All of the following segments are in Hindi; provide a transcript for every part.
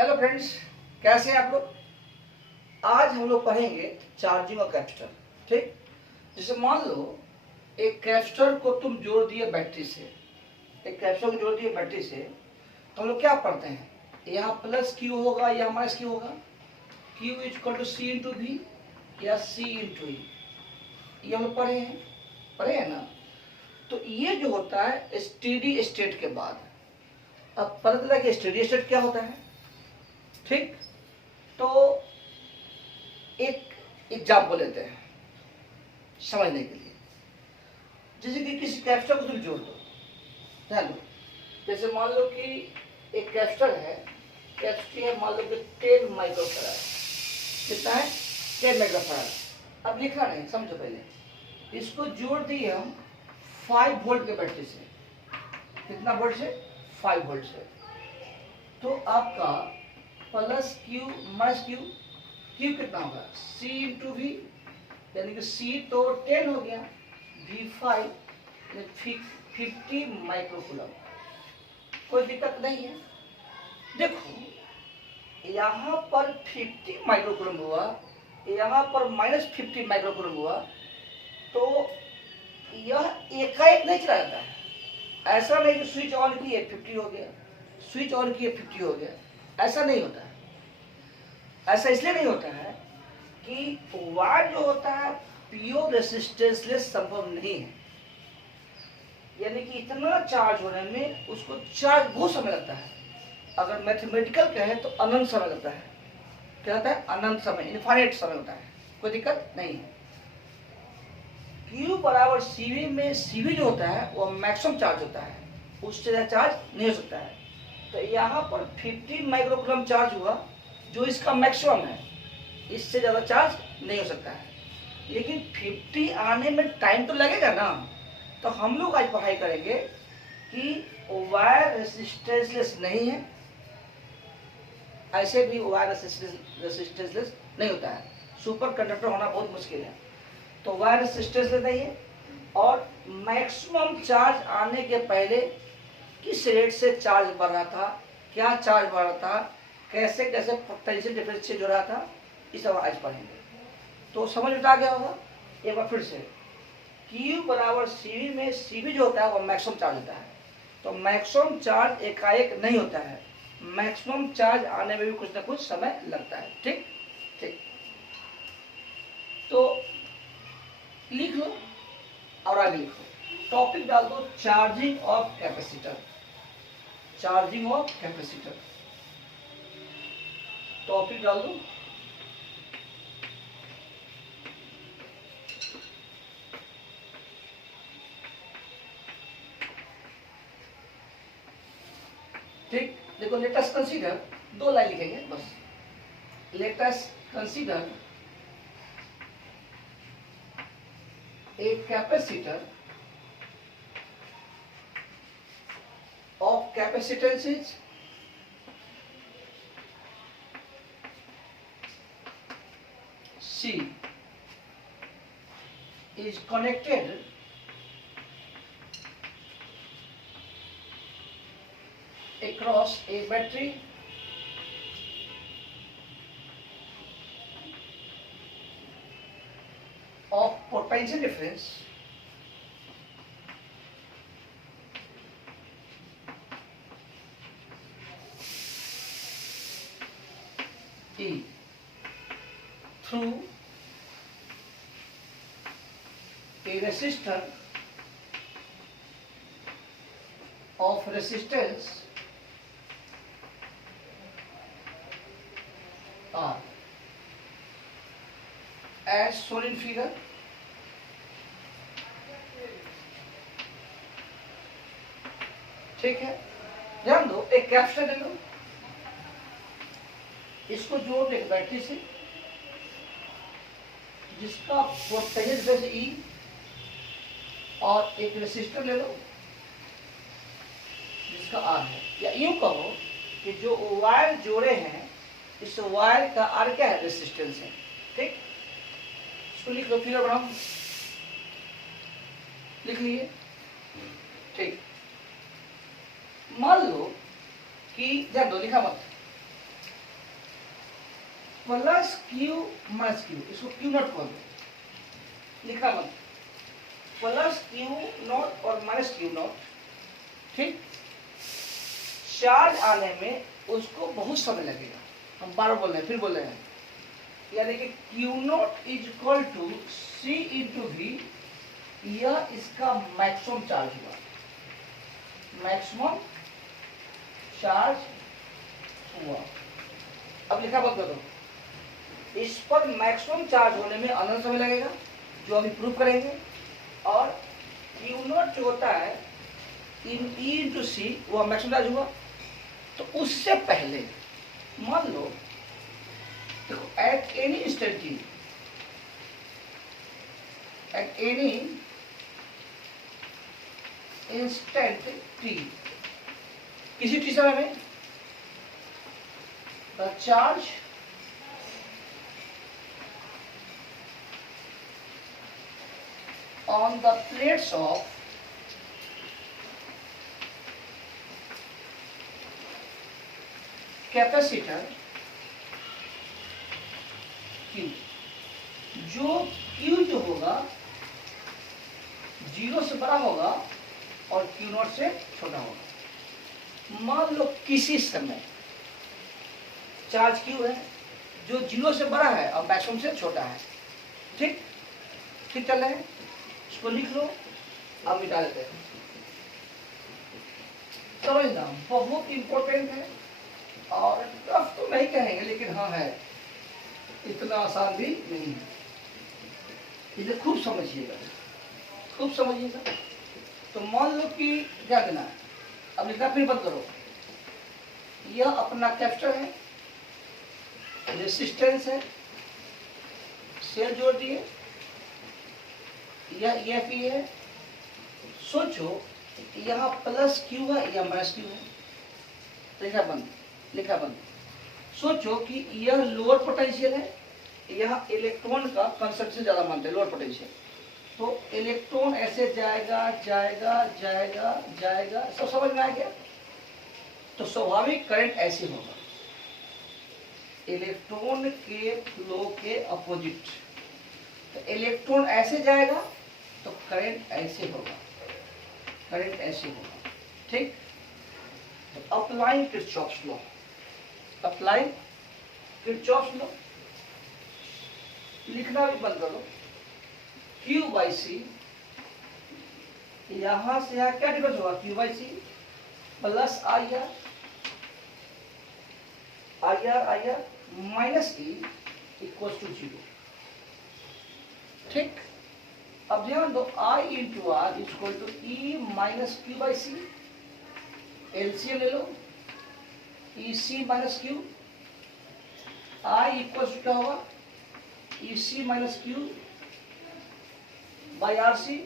हेलो फ्रेंड्स, कैसे हैं आप लोग। आज हम लोग पढ़ेंगे चार्जिंग और कैपेसिटर। ठीक, जैसे मान लो एक कैपेसिटर को तुम जोड़ दिए बैटरी से, एक कैपेसिटर को जोड़ दिए बैटरी से, तो हम लोग क्या पढ़ते हैं, यहाँ प्लस क्यू होगा या माइनस क्यू होगा, Q is equal to C into V या सी इंटू ई। ये हम लोग पढ़े हैं ना। तो ये जो होता है स्टेडी स्टेट के बाद, अब पता चला कि स्टेडी स्टेट क्या होता है। ठीक, तो एक एग्जाम्पल लेते हैं समझने के लिए। जैसे कि किसी कैपेसिटर को तुम जोड़ दो, ध्यान दो। जैसे मान लो कि एक कैपेसिटर है, कैपेसिटी है मान लो कि 10 माइक्रोफैराड। कितना है? 10 माइक्रोफैराड। अब लिखा नहीं, समझो पहले। इसको जोड़ दिए हम 5 वोल्ट के बैटरी से। कितना वोल्ट से? 5 वोल्ट से। तो आपका plus Q minus Q, Q कितना होगा? सी इंटू वी, यानी कि सी तो 10 हो गया, वी 5, 50 माइक्रोकूलम। कोई दिक्कत नहीं है। देखो यहाँ पर 50 माइक्रोकूलम हुआ, यहाँ पर -50 माइक्रोकूलम हुआ, तो यह एकाएक नहीं चला जाता है। ऐसा नहीं कि स्विच ऑन किए 50 हो गया, स्विच ऑन किए 50 हो गया, ऐसा नहीं होता है। ऐसा इसलिए नहीं होता है कि वायर जो होता है प्योर रेसिस्टेंसलेस संभव नहीं है, यानी कि इतना चार्ज होने में उसको चार्ज बहुत समय लगता है। अगर मैथमेटिकल कहें तो अनंत समय लगता है। क्या होता है? अनंत समय, इनफाइनाइट समय होता है। कोई दिक्कत नहीं है। Q बराबर CV में CV जो होता है वो मैक्सिमम चार्ज होता है, उससे ज़्यादा चार्ज नहीं हो सकता है। तो यहाँ पर 50 माइक्रोकूलम चार्ज हुआ जो इसका मैक्सिमम है, इससे ज़्यादा चार्ज नहीं हो सकता है। लेकिन 50 आने में टाइम तो लगेगा ना। तो हम लोग आज पढ़ाई करेंगे कि वायर रेसिस्टेंसलेस नहीं है, ऐसे भी वायर रेसिस्टेंसलेस नहीं होता है। सुपर कंडक्टर होना बहुत मुश्किल है। तो वायर रेसिस्टेंसलेस नहीं है, और मैक्सिमम चार्ज आने के पहले किस रेट से चार्ज बढ़ रहा था, क्या चार्ज बढ़ रहा था, कैसे कैसे पोटेंशियल डिफरेंस चेंज हो रहा था, इस सब आज पढ़ेंगे। तो समझ में आ गया होगा। एक बार फिर से, Q बराबर CV में CV जो होता है वो मैक्सिमम चार्ज होता है। तो मैक्सिमम चार्ज एकाएक नहीं होता है, मैक्सिमम चार्ज आने में भी कुछ ना कुछ समय लगता है। ठीक ठीक, तो लिख लो और आगे लिखो। टॉपिक डाल दो charging of capacitor. Charging of capacitor topic डाल दो। ठीक, देखो लेट अस कंसीडर, 2 लाइन लिखेंगे बस। Let us consider a capacitor of capacitances C is connected across a battery of potential difference E through a resistor of resistance R as shown in figure। ठीक है, ध्यान दो, एक कैपेसिटर ले लो, इसको जोड़ दो एक बैटरी से जिसका पोटेंशियल डिफरेंस E, और एक रेसिस्टर ले लो जिसका R है। या यूं कहो कि जो वायर जोड़े हैं इस वायर का R क्या है? रेसिस्टेंस है। ठीक, इसको लिख लो, फिगर बनाओ, लिख लिए। ठीक, मान लो कि ध्यान दो, लिखा मत, प्लस क्यू माइनस क्यू, इसको क्यू नॉट बोल दो, लिखा मत, प्लस क्यू नॉट और माइनस क्यू नॉट, ठीक। चार्ज आने में उसको बहुत समय लगेगा, हम बार बोल रहे हैं, फिर बोल रहे हैं, यानी कि Q not is equal to C into V, यह इसका मैक्सिमम चार्ज हुआ, मैक्सिमम चार्ज हुआ। अब लिखा मत करो, इस पर मैक्सिमम चार्ज होने में अनंत समय लगेगा, जो अभी प्रूव करेंगे, और क्यू नॉट जो होता है इन ई इंटू सी, वह मैक्सिमम चार्ज हुआ। तो उससे पहले मान लो, देखो, at any instant T, at any instant T, किसी टी समय में the charge on the plates of capacitor Q, जो Q जो होगा 0 से बड़ा होगा और Q नॉट से छोटा होगा। मान लो किसी समय चार्ज Q है जो 0 से बड़ा है और मैक्सिमम से छोटा है, ठीक, ठीक चल रहा है, इसको लिख लो, अब मिटा देते हैं। समझना बहुत इंपॉर्टेंट है, और टफ तो नहीं कहेंगे, लेकिन हाँ है, इतना आसान भी नहीं है, इसे खूब समझिएगा, खूब समझिएगा। तो मान लो कि क्या देना है, अब लिखना फिर बंद करो, यह अपना कैपेसिटर है, रेसिस्टेंस है, सेल जोड़ दिए, यह EF है। सोचो यहाँ प्लस क्यू है या माइनस क्यू है, लिखा बंद, लिखा बंद। सोचो कि यह लोअर पोटेंशियल है, यह इलेक्ट्रॉन का कंसंट्रेशन ज्यादा मानते हैं, लोअर पोटेंशियल, तो इलेक्ट्रॉन ऐसे जाएगा जाएगा जाएगा जाएगा, सब समझ में आ गया। तो स्वाभाविक करंट ऐसे होगा, इलेक्ट्रॉन के फ्लो के अपोजिट, तो इलेक्ट्रॉन ऐसे जाएगा तो करंट ऐसे होगा, करंट ऐसे होगा, ठीक। तो applying Kirchhoff's law, applying Kirchhoff's law, लिखना भी बंद करो, Q बाई सी, यहां से यहां क्या डिफरेंस होगा, Q by C plus I R, I R I R minus E equal to 0, ठीक। अब ध्यान दो, I into R equal to E minus Q by C, LCM ले लो, E C minus Q, I equal to क्या होगा, E C minus Q by R C,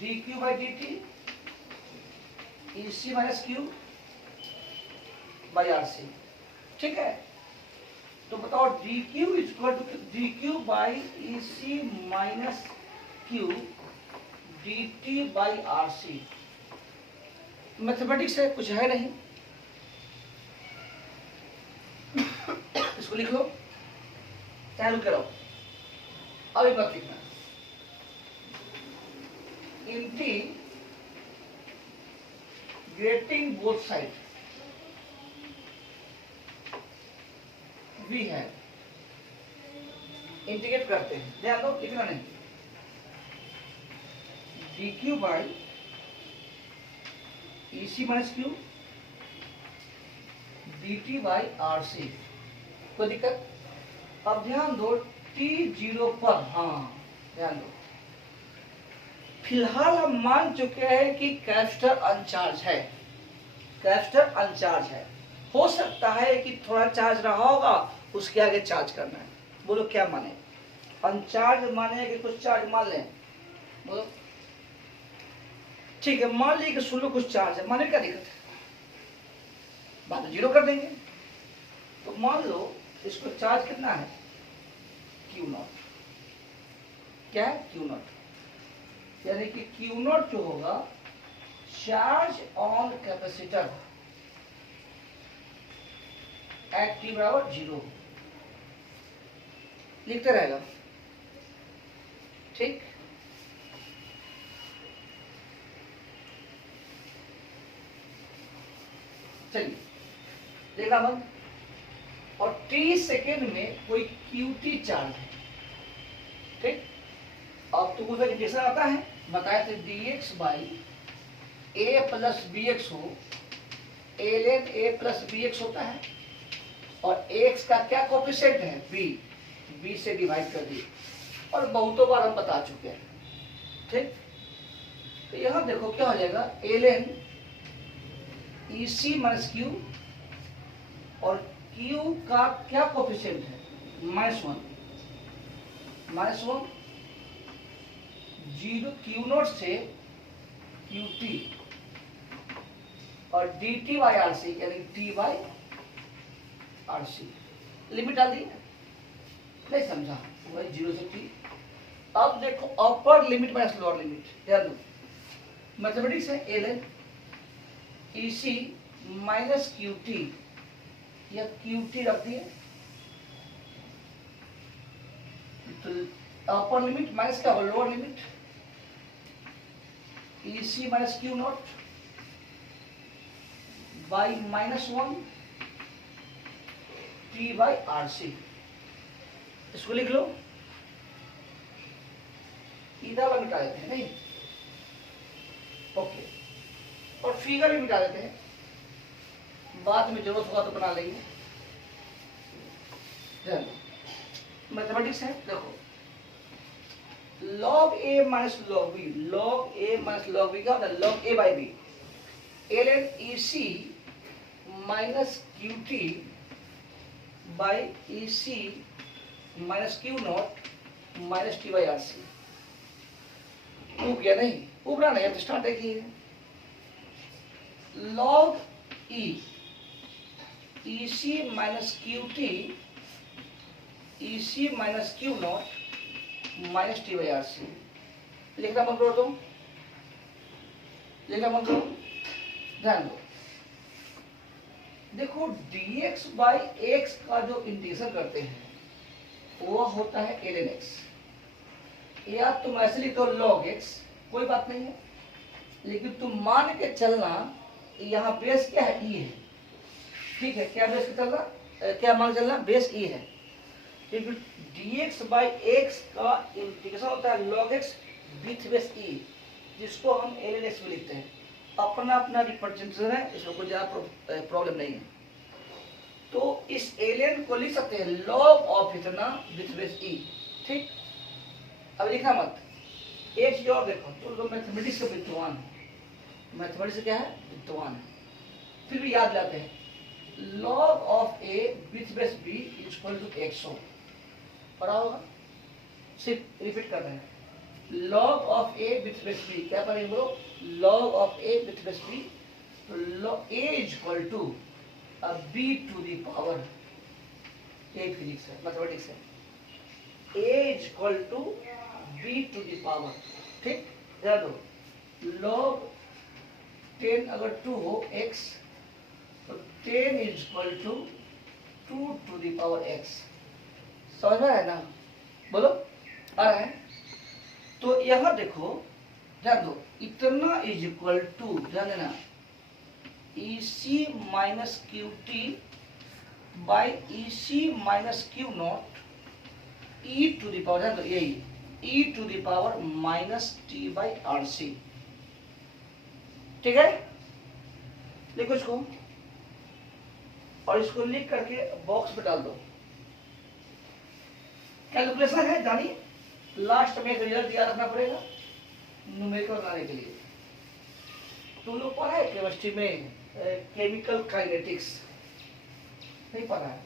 D Q by D T, E C minus Q by R C, ठीक है। तो बताओ D Q equal to D Q by E C minus Q D T by R C, mathematics है, कुछ है नहीं, इसको लिख लो, चाहे रुक करो, अभी मत लिखना, इंटीग्रेटिंग बोथ साइड वी है, इंटीग्रेट करते हैं, ध्यान दो, लिखना नहीं, D Q by E C minus Q D T by R C, कोई दिक्कत। अब ध्यान दो T0 पर, हाँ ध्यान दो, फिलहाल हम मान चुके हैं कि कैपेसिटर अनचार्ज है, कैपेसिटर अनचार्ज है, हो सकता है कि थोड़ा चार्ज रहा होगा, उसके आगे चार्ज करना है, बोलो क्या माने, अनचार्ज माने कि कुछ चार्ज मान लें, बोलो, ठीक है, मान लीजिए कि सुन लो कुछ चार्ज है, माने क्या दिक्कत है, बात 0 कर देंगे। तो मान लो इसको चार्ज कितना है, Q नॉट, क्या है Q नॉट, यानी कि Q नॉट जो होगा charge on capacitor, at T बराबर 0 लिखते रहेगा। ठीक, चलिए देखना बंद। और टी सेकेंड में कोई क्यूटी चार्ज है। ठीक, अब तो उसका इंटीग्रेशन आता है, बताए थे dx by A plus B X हो, ए लेन ए प्लस बी एक्स होता है, और x का क्या कोफिशिएंट है b से डिवाइड कर दिए, और बहुतों बार हम बता चुके हैं। ठीक, तो यहां देखो क्या हो जाएगा, a ln E C minus Q, और क्यू का क्या कोफिशिएंट है -1 जीरो क्यू नोट से क्यू टी, और D T by R C यानी T by R C. Limit डाल दी, नहीं समझा, वही 0 से टी। अब देखो upper limit minus lower limit, ध्यान दो मैथमेटिक्स है। L N E C minus Q T, या क्यू टी रख दिए, तो अपर लिमिट माइनस क्या होगा, lower limit E C minus Q naught by -1 T by R C. इसको लिख लो, इधर वाला मिटा देते हैं, नहीं ओके, और फिगर भी मिटा देते हैं, बाद में जरूरत होगा तो बना लेंगे। मैथमेटिक्स है, देखो log a minus log b, log a minus log b क्या होता है, log a by b, ln e c minus Q T by E C minus Q naught minus T by R C. गया नहीं, उबरा नहीं, अब स्टार्ट है कि log E C minus Q T E C minus Q naught minus T by R C. लिखना बंद करो, तुम लिखना बंद करो, ध्यान दो। देखो dx बाई एक्स का जो इंटीग्रेशन करते हैं वो होता है ln x, या तुम ऐसे लिखो log x, कोई बात नहीं है, लेकिन तुम मान के चलना यहाँ बेस क्या है, e है। ठीक है, क्या बेस चल रहा, क्या मान चलना, बेस e है। dx बाई एक्स का इंटीग्रेशन होता है log x with base e, जिसको हम ln x में लिखते हैं। अपना अपना रिप्रेजेंटेशन है, इसमें कोई ज्यादा प्रॉब्लम नहीं है। तो इस ln को लिख सकते हैं log ऑफ इतना विथ बेस e। ठीक, अब लिखना मत। एक चीज और देखो, तो लोग मैथमेटिक्स के विद्वान है, मैथमेटिक्स क्या है, विद्वान है, फिर भी याद लाते हैं, log of a with base b equal to x हो, पढ़ा होगा, सिर्फ रिपीट कर रहे हैं। log of a with base b क्या पढ़ेंगे bro, log of a with base b, तो a equal to b to the power, ये फिजिक्स है, मैथमेटिक्स है, a equal to b to the power. ठीक, ध्यान दो, log 10 अगर 2 हो x, तो 10 equal to 2 to the power x। समझ में आया ना, बोलो आ रहा है। तो यहां देखो, ध्यान दो, इतना इज इक्वल टू, ध्यान देना, E C minus Q T by E C minus Q naught E to the power, ध्यान दो यही E to the power minus T by R C. ठीक है, लिखो इसको, और इसको लिख करके बॉक्स में डाल दो। कैलकुलेशन है जानिए, लास्ट में एक रिजल्ट याद रखना पड़ेगा न्यूमेरिकल बनाने के लिए। तुम लोग पढ़ा है केमिस्ट्री में केमिकल काइनेटिक्स, नहीं पढ़ा है,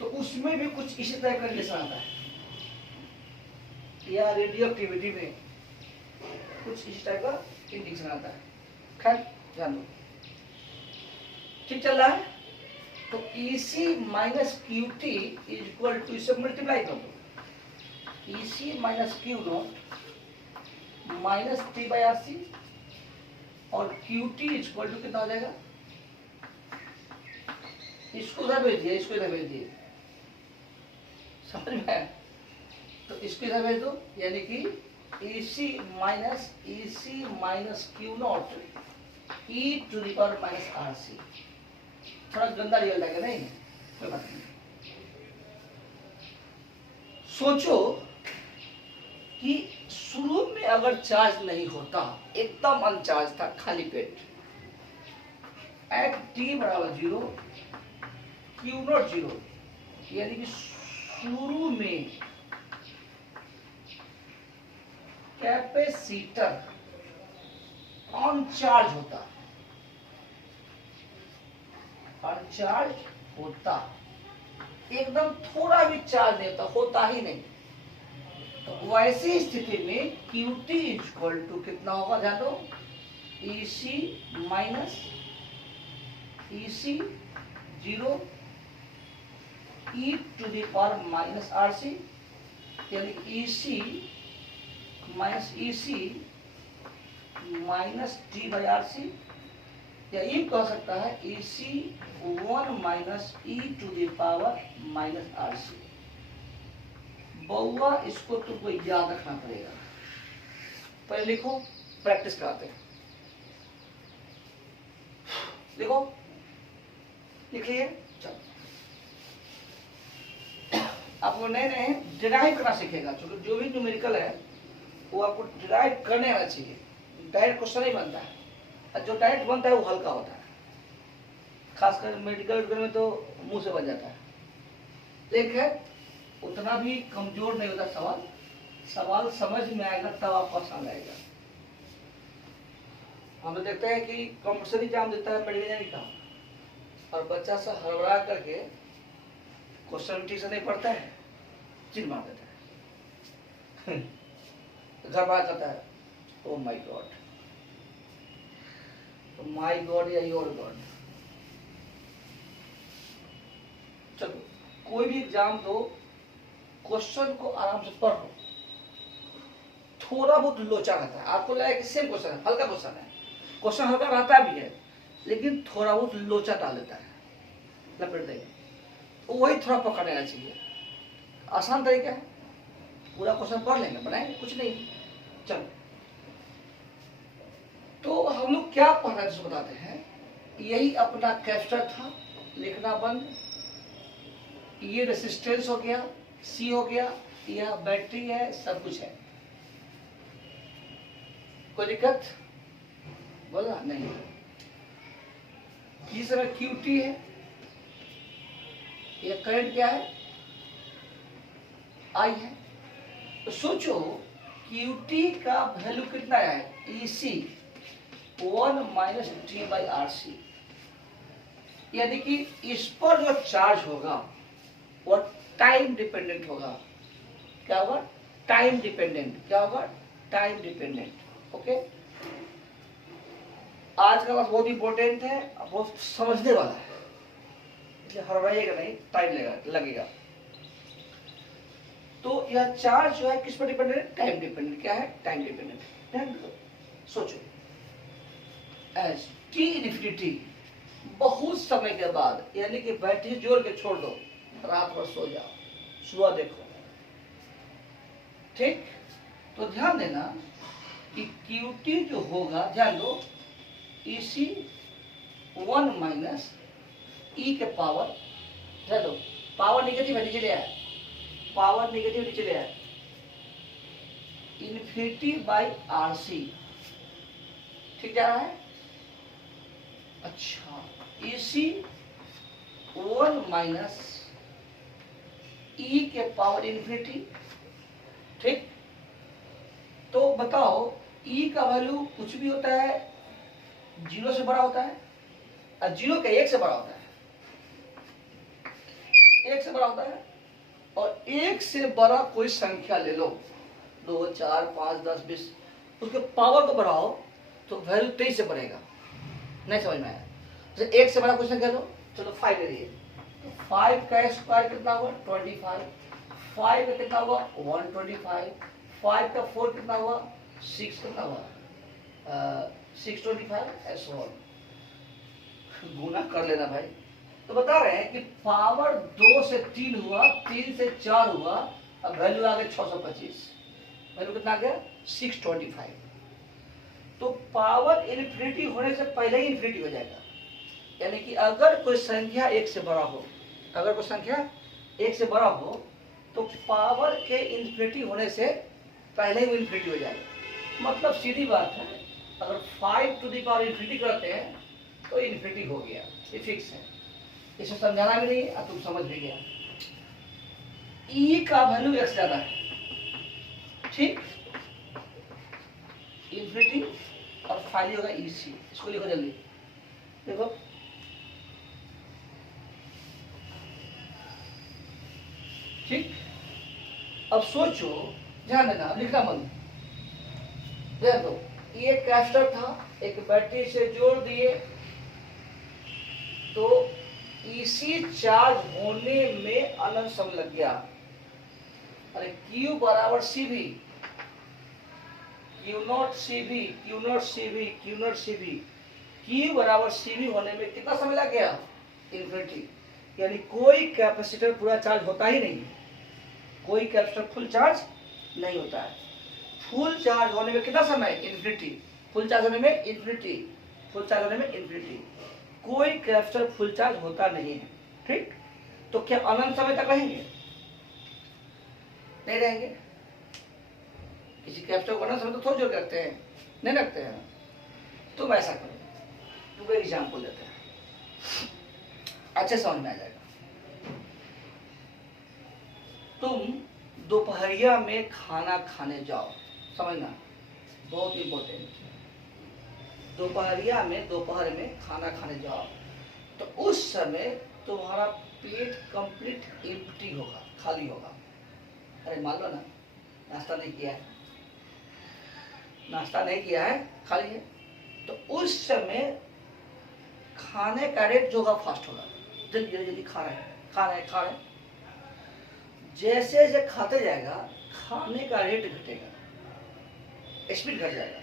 तो उसमें भी कुछ इसी तरह का रिलेशन आता है, या रेडियो एक्टिविटी में कुछ इसी टाइप का इंडिकेशन आता है। खैर ध्यान दो, ठीक चल रहा है। तो E C minus Q T is equal to, इसे मल्टीप्लाई कर दो, E C minus Q naught minus T by R C, और Q T is equal to कितना हो जाएगा, इसको इधर भेज दिया, इसको इधर भेज दिए, समझ में आया? तो इसको इधर भेज दो, यानी कि EC minus Q naught E to the power minus RC। थोड़ा गंदा रिजल्ट आएगा, नहीं कोई बात नहीं। सोचो कि शुरू में अगर चार्ज नहीं होता, एकदम अनचार्ज था, खाली पेट, एट t बराबर 0, क्यू नॉट 0, यानी कि शुरू में कैपेसिटर अनचार्ज होता, अनचार्ज होता, एकदम थोड़ा भी चार्ज नहीं होता ही नहीं। तो वैसी स्थिति में QT इक्वल टू कितना होगा, ध्यान दो, EC minus EC 0 E to the power minus RC, यानी EC minus EC minus T by RC, या ये कह सकता है EC 1 minus E to the power minus RC। बउआ इसको तुमको याद रखना पड़ेगा, पहले लिखो, प्रैक्टिस कराते हैं। देखो लिख लिए, चलो आपको नए नए डिराइव करना सीखेगा, क्योंकि जो भी न्यूमेरिकल है वो आपको डिराइव करने आना चाहिए। डायरेक्ट क्वेश्चन नहीं बनता है, और जो डायरेक्ट बनता है वो हल्का होता है, खासकर मेडिकल में तो मुंह से बन जाता है। लेकिन उतना भी कमजोर नहीं होता सवाल, सवाल समझ में आएगा तब आपको आसान आएगा। हम लोग देखते हैं कि कॉम्पिटिशन एग्जाम देता है मेडिकल का, और बच्चा सा हड़बड़ा करके क्वेश्चन ठीक से नहीं पढ़ता है, चिन्ह मार देता है, घर बाहर करता है, oh my God, my God या योर गॉड। चलो कोई भी एग्जाम दो, क्वेश्चन को आराम से पढ़ लो, थोड़ा बहुत लोचा रहता है, आपको लगेगा कि सेम क्वेश्चन है, हल्का क्वेश्चन है, क्वेश्चन हल्का रहता भी है, लेकिन थोड़ा बहुत लोचा डाल देता है, लपेट देगा, तो वही थोड़ा पकड़ लेना चाहिए। आसान तरीका है, पूरा क्वेश्चन पढ़ लेंगे, बनाएंगे कुछ नहीं। चलो तो हम लोग क्या पढ़ रहे हैं बताते हैं। यही अपना कैपेसिटर था, लिखना बंद, ये रेसिस्टेंस हो गया, C हो गया, यह बैटरी है, सब कुछ है, कोई दिक्कत बोला नहीं। ये समय QT है, यह करंट क्या है, I है। तो सोचो QT का वैल्यू कितना है, EC 1 minus T by RC, यानी कि इस पर जो चार्ज होगा वो टाइम डिपेंडेंट होगा। क्या होगा, टाइम डिपेंडेंट, क्या होगा, टाइम डिपेंडेंट। ओके, आज का क्लास बहुत इंपॉर्टेंट है, बहुत समझने वाला है, इसलिए हड़बड़ाइएगा नहीं, टाइम लगेगा। तो यह चार्ज जो है किस पर डिपेंडेंट है, टाइम डिपेंडेंट। क्या है, टाइम डिपेंडेंट। सोचो एज टी इन्फिनिटी, बहुत समय के बाद, यानी कि बैटरी जोड़ के छोड़ दो, रात भर सो जाओ, सुबह देखो, ठीक। तो ध्यान देना कि QT जो होगा, ध्यान दो, EC 1 माइनस E के पावर, ध्यान दो, पावर निगेटिव है, नीचे ले आया, पावर निगेटिव नीचे ले आया, इन्फिनिटी बाई RC, ठीक जा रहा है। अच्छा, EC 1 माइनस E के पावर इन्फिनिटी, ठीक। तो बताओ E का वैल्यू कुछ भी होता है, 0 से बड़ा होता है, और 0 का 1 से बड़ा होता है, 1 से बड़ा होता है। और 1 से बड़ा कोई संख्या ले लो, 2 4 5 10 20, उसके पावर को बढ़ाओ तो वैल्यू 23 से बढ़ेगा। नहीं समझ में आया, जैसे 1 से बड़ा कोई संख्या लो, चलो 5 ले लिए, तो 5 का स्क्वायर कितना हुआ, 25, 5 का कितना हुआ, 125, 5 का 4 कितना हुआ, 6 कितना हुआ, 625, ऐसा गुना कर लेना भाई, तो बता रहे हैं कि पावर 2 से 3 हुआ, 3 से 4 हुआ, अब वैल्यू आ गया 625। वैल्यू कितना आ गया 625। तो पावर इन्फिनिटी होने से पहले ही इन्फिनिटी हो जाएगा। यानी कि अगर कोई संख्या 1 से बड़ा हो, अगर कोई संख्या 1 से बड़ा हो तो पावर के इन्फिनिटी होने से पहले ही वो इन्फिनिटी हो जाएगा। मतलब सीधी बात है, अगर 5 टू द पावर इन्फिनिटी करते हैं तो इन्फिनिटी हो गया, ये फिक्स है, इसे समझाना भी नहीं अब तुम समझ भी गया। ई का वैल्यू एक्स ज्यादा है, ठीक, इन्फिनिटी और फाइनली होगा ई सी। इसको लिखो जल्दी, देखो ठीक। अब सोचो, ध्यान देना, अब लिखना मत, देखो ये कैपेसिटर था, एक बैटरी से जोड़ दिए तो इसी चार्ज होने में अनंत समय लग गया। अरे Q बराबर CV, Q not CV, Q not CV, Q not CV, Q बराबर CV होने में कितना समय लग गया, इन्फिनिटी। यानी कोई कैपेसिटर पूरा चार्ज होता ही नहीं, कोई कैपेसिटर फुल चार्ज नहीं होता है। फुल चार्ज होने में कितना समय, इन्फिनिटी। फुल चार्ज होने में इन्फिनिटी, फुल चार्ज होने में इन्फिनिटी। कोई कैपेसिटर फुल चार्ज होता नहीं है, ठीक। तो क्या अनंत समय तक रहेंगे, नहीं रहेंगे। किसी कैपेसिटर को अनंत समय तो थोड़ी जोड़ रखते हैं, नहीं रखते हैं। तुम ऐसा करो, तुम एग्जाम्पल देते हैं, अच्छे समझ में आ जाएगा। तुम दोपहरिया में खाना खाने जाओ, समझना बहुत इंपॉर्टेंट। दोपहरिया में, दोपहर में खाना खाने जाओ तो उस समय तुम्हारा पेट कंप्लीट एम्प्टी होगा, खाली होगा। अरे मान लो ना नाश्ता नहीं किया है, नाश्ता नहीं किया है, खाली है, तो उस समय खाने का रेट जो होगा फास्ट होगा, जल्दी जल्दी जल्दी खा रहे हैं, खा रहे हैं, खा रहे हैं। जैसे जैसे खाते जाएगा खाने का रेट घटेगा, स्पीड घट जाएगा।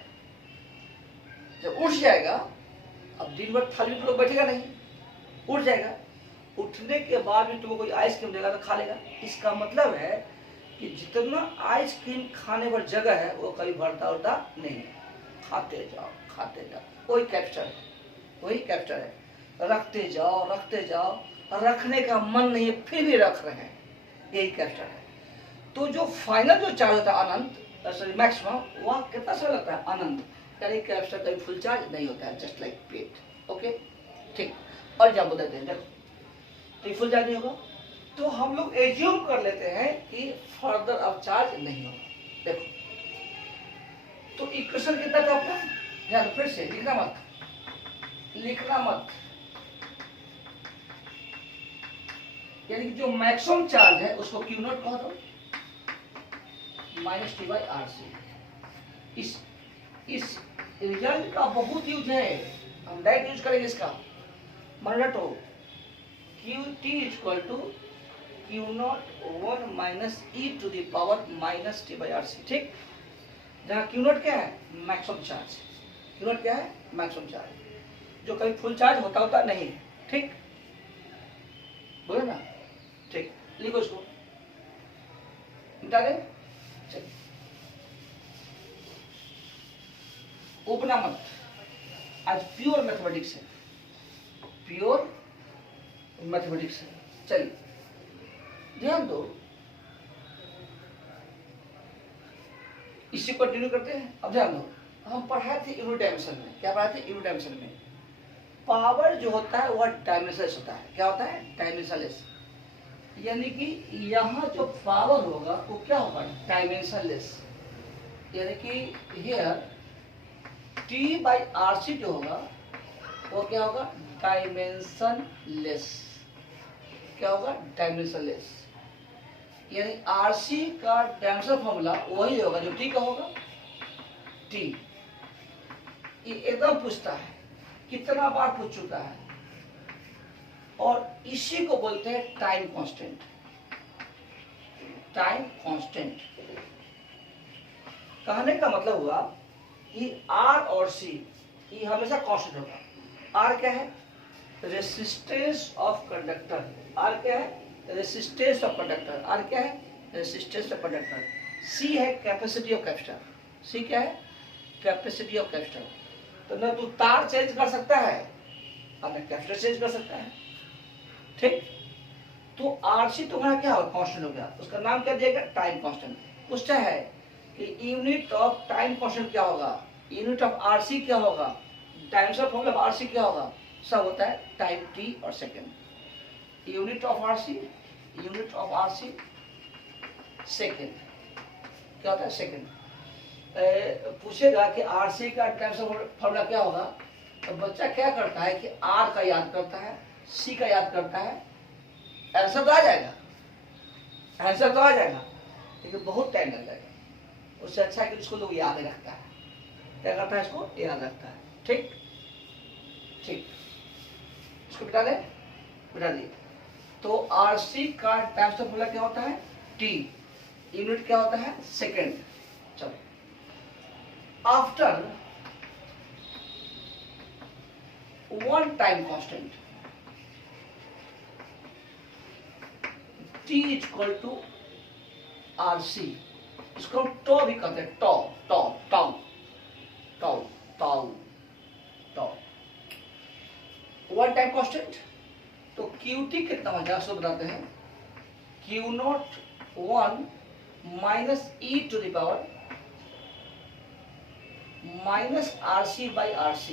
जब उठ जाएगा, अब दिन भर थाली में तो लोग बैठेगा नहीं, उठ जाएगा, उठने के बाद भी तुमको कोई आइसक्रीम देगा तो खा लेगा। इसका मतलब है कि जितना आइसक्रीम खाने पर जगह है वो कभी भरता उठता नहीं है। खाते जाओ, खाते जाओ, वही कैप्चर है, वही कैप्चर है, रखते जाओ, रखते जाओ, रखने का मन नहीं है फिर भी रख रहे हैं, यही कैप्चर है। तो जो फाइनल जो चार्ज होता है अनंत, सॉरी मैक्सिमम, वह कितना समय लगता है, अनंत। यानी कैपेसिटर कभी फुल चार्ज नहीं होता है, जस्ट लाइक पेट। ओके ठीक। और जब बताते हैं, देखो तो फुल चार्ज नहीं होगा तो हम लोग एज्यूम कर लेते हैं कि फर्दर अब चार्ज नहीं होगा। देखो तो इक्वेशन कितना था आपका, ध्यान फिर से लिखना मत, लिखना मत। यानी कि जो मैक्सिमम चार्ज है उसको क्यू नॉट कह दो, माइनस T/RC। इस रिजल्ट का बहुत यूज है, हम डायरेक्ट यूज करेंगे इसका। मान लो QT equal to Q0 1 minus E to the power minus T/RC, ठीक। जहाँ Q0 क्या है, मैक्सिमम चार्ज। Q0 क्या है, मैक्सिमम चार्ज, जो कभी फुल चार्ज होता नहीं है, ठीक। बोलो ना, ठीक। लिखो इसको, मिटा दे, चलिए ओपना मत, आज प्योर मैथमेटिक्स है, प्योर मैथमेटिक्स है। चलिए ध्यान दो, इसी को कंटिन्यू करते हैं। अब ध्यान दो, हम पढ़ाए थे यूनिट डायमेंशन में, क्या पढ़ाए थे, यूनिट डायमेंशन में पावर जो होता है वह डायमेंशनलेस होता है। क्या होता है, डायमेंशनलेस। यानी कि यहाँ जो पावर होगा वो क्या होगा, डायमेंशनलेस। यानी कि हियर T/RC जो होगा वो क्या होगा, डायमेंशनलेस। क्या होगा, डायमेंशनलेस। यानी RC का डायमेंशन फॉर्मूला वही होगा जो T का होगा, T। ये एकदम पूछता है, कितना बार पूछ चुका है, और इसी को बोलते हैं टाइम कांस्टेंट। टाइम कांस्टेंट कहने का मतलब हुआ कि R और C ये हमेशा कांस्टेंट होगा। R क्या है, रेसिस्टेंस ऑफ कंडक्टर, आर क्या है, रेसिस्टेंस ऑफ कंडक्टर, आर क्या है, रेसिस्टेंस ऑफ कंडक्टर। सी है कैपेसिटी ऑफ कैपेसिटर, सी क्या है, कैपेसिटी ऑफ कैपेसिटर। तो ना तू तार चेंज कर सकता है और ना कैपेसिटर चेंज कर सकता है, ठीक। तो आरसी तुम्हारा क्या होगा, कांस्टेंट हो गया, उसका नाम क्या दिएगा, टाइम कांस्टेंट। पूछता है कि यूनिट ऑफ टाइम कांस्टेंट क्या होगा, यूनिट ऑफ आरसी क्या होगा, टाइम्स ऑफ फॉर्मूला आरसी क्या होगा, सब होता है टाइम टी और second. Unit of RC, unit of RC second, क्या होता है, सेकंड। पूछेगा कि आरसी का टाइम्स ऑफ फॉर्मूला क्या होगा, तो बच्चा क्या करता है कि आर का याद करता है, सी का याद करता है, आंसर तो आ जाएगा, आंसर तो आ जाएगा, लेकिन बहुत टाइम लग जाएगा। उससे अच्छा है कि इसको लोग याद रखता है, क्या करता है, इसको याद रखता है, ठीक ठीक। इसको बिठा ले, बिठा दिए। तो आरसी का टाइम्स ऑफ फॉर्मूला क्या होता है, टी, यूनिट क्या होता है, सेकेंड। चलो, after one time constant T is equal to RC, इसको हम टॉ भी कहते हैं, tau tau tau tau tau tau, one time constant. तो QT कितना हो जाएगा, सब बताते हैं, Q naught 1 minus E to the power minus RC by RC।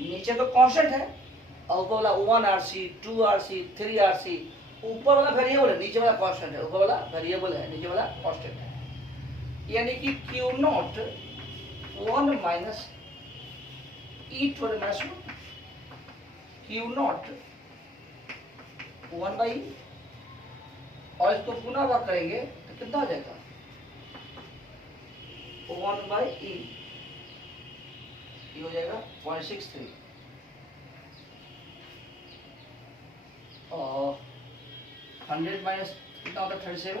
नीचे तो कांस्टेंट है और ऊपर वाला 1RC 2RC 3RC, ऊपर वाला वेरिएबल है, नीचे वाला कांस्टेंट है, ऊपर वाला वेरिएबल है, नीचे वाला कांस्टेंट है। यानी कि Q naught 1 minus E to the minus Q naught 1 by, और इसको पुनः बात करेंगे तो कितना हो जाएगा, 1 बाई ई, हो जाएगा 0.63 और 100 माइनस कितना होता है, 37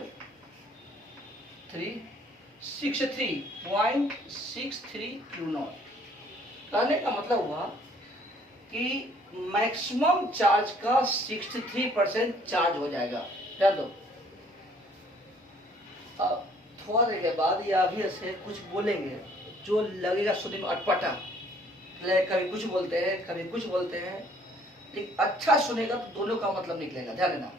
363.63 क्यू नॉट। कहने का मतलब हुआ कि मैक्सिमम चार्ज का 63% चार्ज हो जाएगा। ध्यान दो, अब थोड़ा देर के बाद या अभी ऐसे कुछ बोलेंगे जो लगेगा सुनने में अटपटा, कभी कुछ बोलते हैं कभी कुछ बोलते हैं, लेकिन अच्छा सुनेगा तो दोनों का मतलब निकलेगा। ध्यान देना,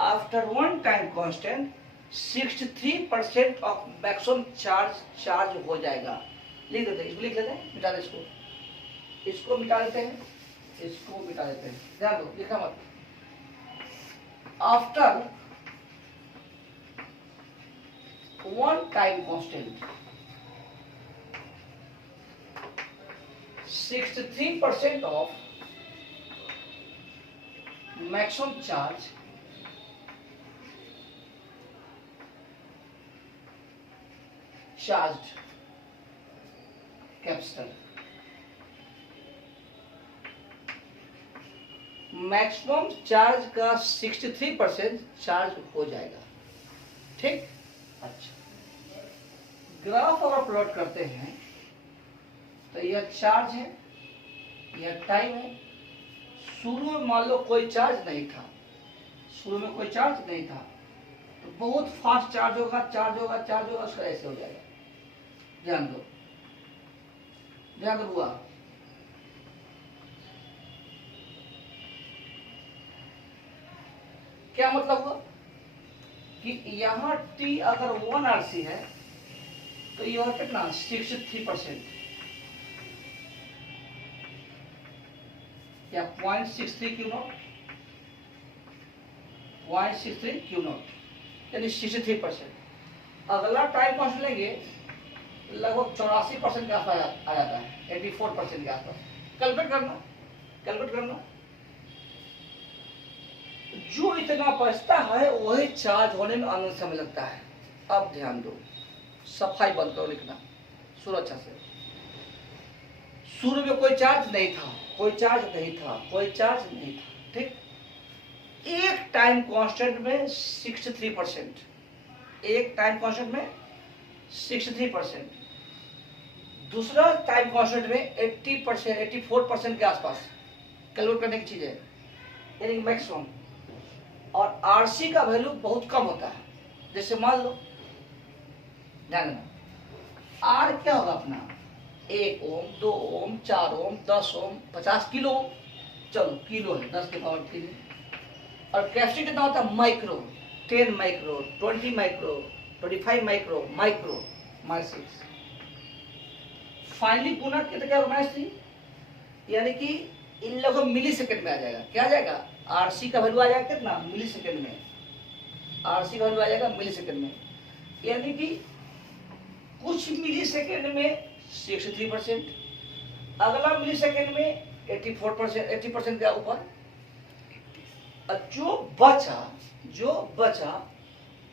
after one time constant 63% of maximum charge हो जाएगा। लिख देते हैं, इसको लिख लेते हैं, मिटा दे इसको, इसको मिटा देते हैं, इसको मिटा देते हैं। ध्यान दो, लिखा मत, after one time constant 63% of maximum charge charged capacitor, maximum charge का 63% चार्ज हो जाएगा, ठीक। अच्छा, ग्राफ अगर प्लॉट करते हैं तो यह चार्ज है, यह टाइम है। शुरू में मान लो कोई चार्ज नहीं था, शुरू में कोई चार्ज नहीं था, तो बहुत फास्ट चार्ज होगा, चार्ज होगा, चार्ज होगा, उसका ऐसे हो जाएगा। ध्यान दो, ध्यान दो बुआ, क्या मतलब हुआ कि यहाँ T अगर 1RC है तो यह कितना 63% या 0.63 क्यू नॉट, 0.63 क्यू नॉट यानी 63%। अगला टाइम कांस्टेंट लेंगे लगभग 84% के आसपास आ जाता है, 84% के आसपास। कैलकुलेट करना, कैलकुलेट करना, जो इतना बचता है वही चार्ज होने में आने समय लगता है। अब ध्यान दो, सफाई बंद करो लिखना, सुरक्षा से। शुरू में कोई चार्ज नहीं था, कोई चार्ज नहीं था, कोई चार्ज नहीं था, ठीक। एक टाइम कांस्टेंट में 63%, एक टाइम कांस्टेंट में 63%। दूसरा टाइम कांस्टेंट में 80% 84% के आसपास कैलकुलेट करने की चीज है, यानी मैक्सिमम। और आरसी का वैल्यू बहुत कम होता है। जैसे मान लो, ध्यान देना, आर क्या होगा अपना 1 ओम, 2 ओम, 4 ओम, 10 ओम, 50 किलो ओम। चलो किलो है, 10 के पावर 3। और कैपेसिटी कितना होता है micro, 10 micro, 20 micro, 25 micro, micro -6। Finally गुना कितना क्या होगा -3, यानी कि इन लोगों मिली सेकेंड में आ जाएगा। क्या आ जाएगा, आरसी का वैल्यू आ जाएगा कितना मिली सेकेंड में, आरसी का वैल्यू आ जाएगा मिली सेकेंड में, यानी कि कुछ मिली सेकेंड में 63%, अगला मिली सेकेंड में 84%, 80% के ऊपर। जो बचा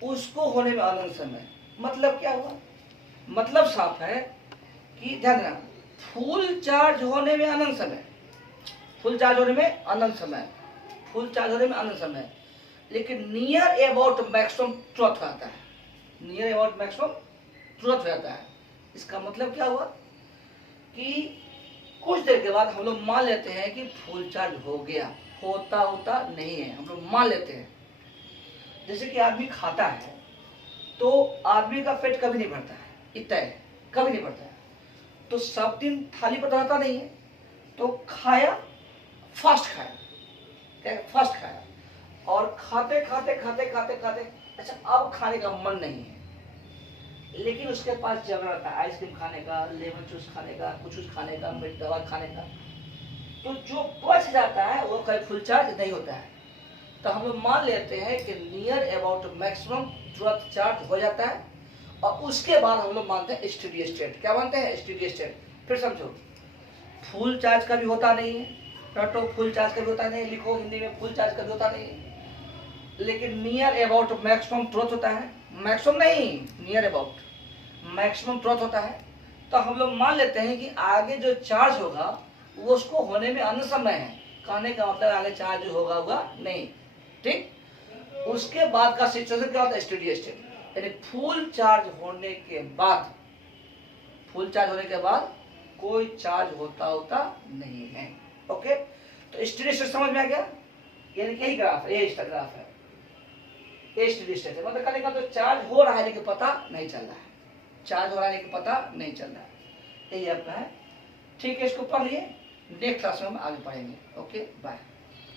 उसको होने में अनंत समय। मतलब क्या हुआ, मतलब साफ है कि ध्यान देना, फुल चार्ज होने में अनंत समय, फुल चार्ज होने में अनंत समय, फुल चार्ज होने में अनंत समय, लेकिन नियर अबाउट मैक्सिमम तुरंत हो जाता है, नियर अबाउट मैक्सिमम तुरंत हो जाता है। इसका मतलब क्या हुआ कि कुछ देर के बाद हम लोग मान लेते हैं कि फुल चार्ज हो गया, होता नहीं है, हम लोग मान लेते हैं। जैसे कि आदमी खाता है तो आदमी का पेट कभी नहीं भरता है, इतना है, कभी नहीं भरता है, तो सब दिन थाली पर रहता नहीं है, तो खाया, फास्ट खाया, क्या फास्ट खाया, और खाते खाते खाते खाते खाते अच्छा अब खाने का मन नहीं है, लेकिन उसके पास जगह रहता है आइसक्रीम खाने का, लेमन जूस खाने का, कुछ खाने का, मिर्च दवा खाने का, तो जो बच जाता है वो कभी फुल चार्ज नहीं होता है। तो हम लोग मान लेते हैं कि नियर अबाउट मैक्सिमम तुरंत चार्ज हो जाता है, और उसके बाद हम लोग मानते हैं स्टेडी स्टेट। क्या मानते हैं, स्टेडी स्टेट। फिर समझो, फुल चार्ज का भी होता नहीं है, रटो फुल चार्ज का भी होता नहीं है, लिखो हिंदी में फुल चार्ज का भी होता नहीं है, लेकिन नियर अबाउट मैक्सिमम तुरंत होता है, मैक्सिमम नहीं नियर अबाउट मैक्सिमम तुरंत होता है। तो हम लोग मान लेते हैं कि आगे जो चार्ज होगा वो उसको होने में अन्य समय है, कहने का मतलब आगे चार्ज होगा नहीं, ठीक। उसके बाद का सिचुएशन क्या होता है, स्टेडी स्टेट, यानी फुल चार्ज होने के बाद, फुल चार्ज होने के बाद कोई चार्ज होता नहीं है। ओके, तो स्टेडी स्टेट समझ में आ गया, यानी यही ग्राफ है, ये ग्राफ है, ये स्टेडी स्टेट है। मतलब कहने का तो चार्ज हो रहा है लेकिन पता नहीं चल रहा है, चार्ज हो रहा है लेकिन पता नहीं चल रहा है, यही आपका है। ठीक है, इसको पढ़ लिए, नेक्स्ट क्लास में हम आगे पढ़ेंगे। Okay, bye.